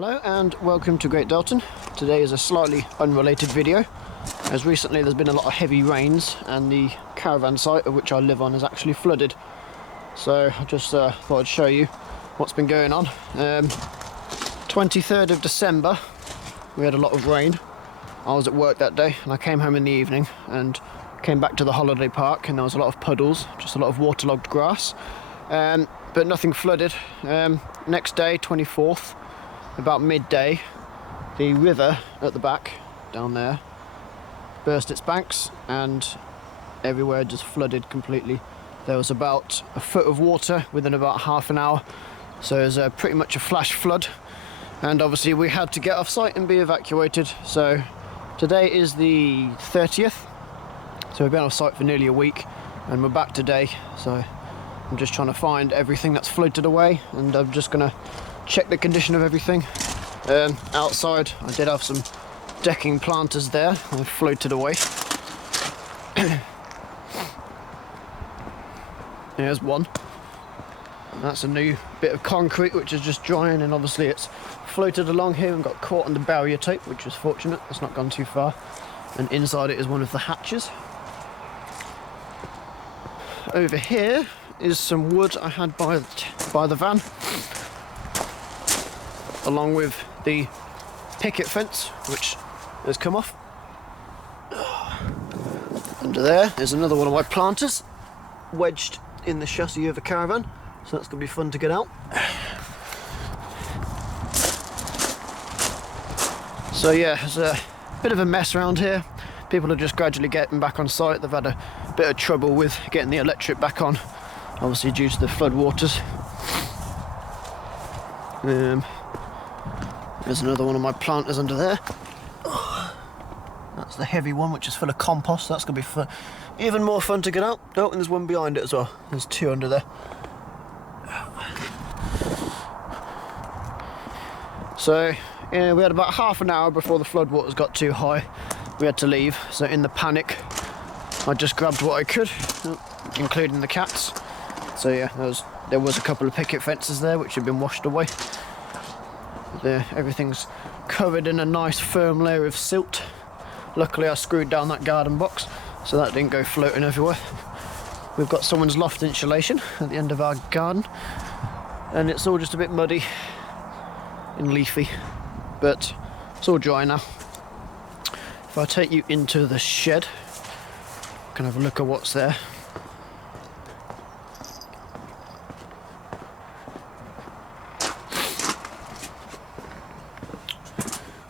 Hello and welcome to Great Deltan. Today is a slightly unrelated video, as recently there's been a lot of heavy rains and the caravan site of which I live on is actually flooded. So I just thought I'd show you what's been going on. 23rd of December we had a lot of rain. I was at work that day and I came home in the evening and came back to the holiday park, and there was a lot of puddles, just a lot of waterlogged grass, but nothing flooded. Next day, 24th, about midday, the river at the back down there burst its banks and everywhere just flooded completely. There was about a foot of water within about half an hour, so it was pretty much a flash flood, and obviously we had to get off site and be evacuated. So today is the 30th, so we've been off site for nearly a week and we're back today. So I'm just trying to find everything that's floated away, and I'm just gonna check the condition of everything. Outside I did have some decking planters there, they floated away. Here's one. That's a new bit of concrete which is just drying, and obviously it's floated along here and got caught on the barrier tape, which was fortunate, it's not gone too far. And inside it is one of the hatches. Over here is some wood I had by the van, along with the picket fence which has come off. Under there is another one of my planters wedged in the chassis of a caravan, so that's going to be fun to get out. So yeah, there's a bit of a mess around here. People are just gradually getting back on site. They've had a bit of trouble with getting the electric back on, obviously due to the flood waters. There's another one of my planters under there. That's the heavy one which is full of compost. That's going to be fun. Even more fun to get out. Oh, and there's one behind it as well. There's two under there. So yeah, we had about half an hour before the flood waters got too high. We had to leave, so in the panic I just grabbed what I could, including the cats. So yeah, there was a couple of picket fences there which had been washed away. Everything's covered in a nice firm layer of silt. Luckily I screwed down that garden box so that didn't go floating everywhere. We've got someone's loft insulation at the end of our garden, and it's all just a bit muddy and leafy, but it's all dry now. If I take you into the shed, you can have a look at what's there.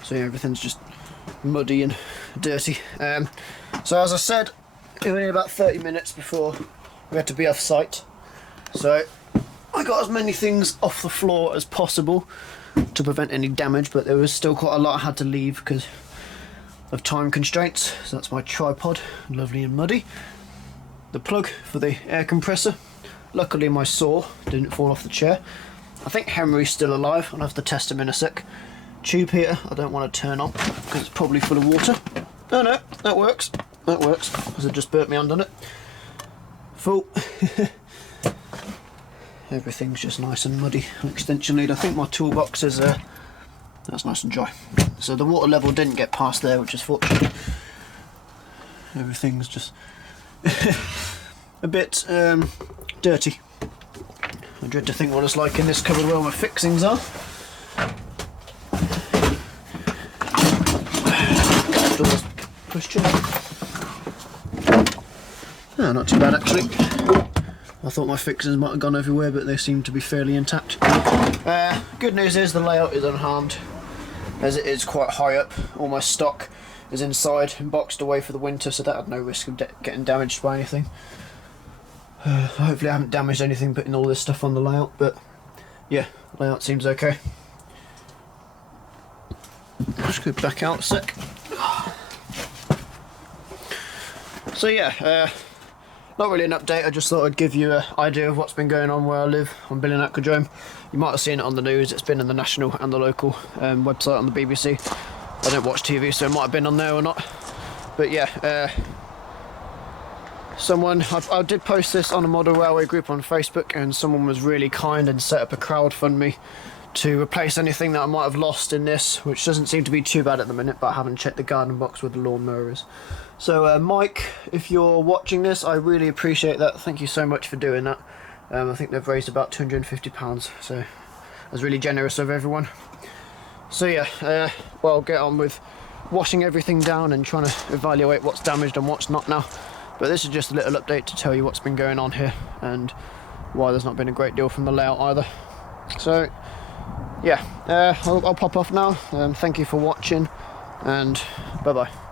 So yeah, everything's just muddy and dirty. So as I said, it was only about 30 minutes before we had to be off site. So I got as many things off the floor as possible to prevent any damage, but there was still quite a lot I had to leave because of time constraints. So that's my tripod, lovely and muddy. The plug for the air compressor. Luckily my saw didn't fall off the chair. I think Henry's still alive. I'll have to test him in a sec. Tube heater I don't want to turn on because it's probably full of water. No, that works. That works, because it just burnt me hand on it. Full. Everything's just nice and muddy. Extension lead. I think my toolbox is that's nice and dry. So the water level didn't get past there, which is fortunate. Everything's just a bit dirty. I dread to think what it's like in this cupboard where all my fixings are. Doors pushed in. Oh, not too bad actually. I thought my fixings might have gone everywhere, but they seem to be fairly intact. Good news is the layout is unharmed, as it is quite high up. All my stock is inside and boxed away for the winter, so that had no risk of getting damaged by anything. Hopefully I haven't damaged anything putting all this stuff on the layout, but yeah, layout seems okay. I'll just go back out a sec. So yeah, not really an update, I just thought I'd give you an idea of what's been going on where I live on Billing Aquadrome. You might have seen it on the news, it's been in the national and the local website on the BBC. I don't watch TV, so it might have been on there or not. But yeah, I did post this on a model railway group on Facebook, and someone was really kind and set up a crowdfund me to replace anything that I might have lost in this, which doesn't seem to be too bad at the minute, but I haven't checked the garden box where the lawnmower is. So Mike, if you're watching this, I really appreciate that. Thank you so much for doing that. I think they've raised about £250, so that's really generous of everyone. So yeah, well, I'll get on with washing everything down and trying to evaluate what's damaged and what's not now. But this is just a little update to tell you what's been going on here and why there's not been a great deal from the layout either. So yeah, I'll pop off now. Thank you for watching, and bye bye.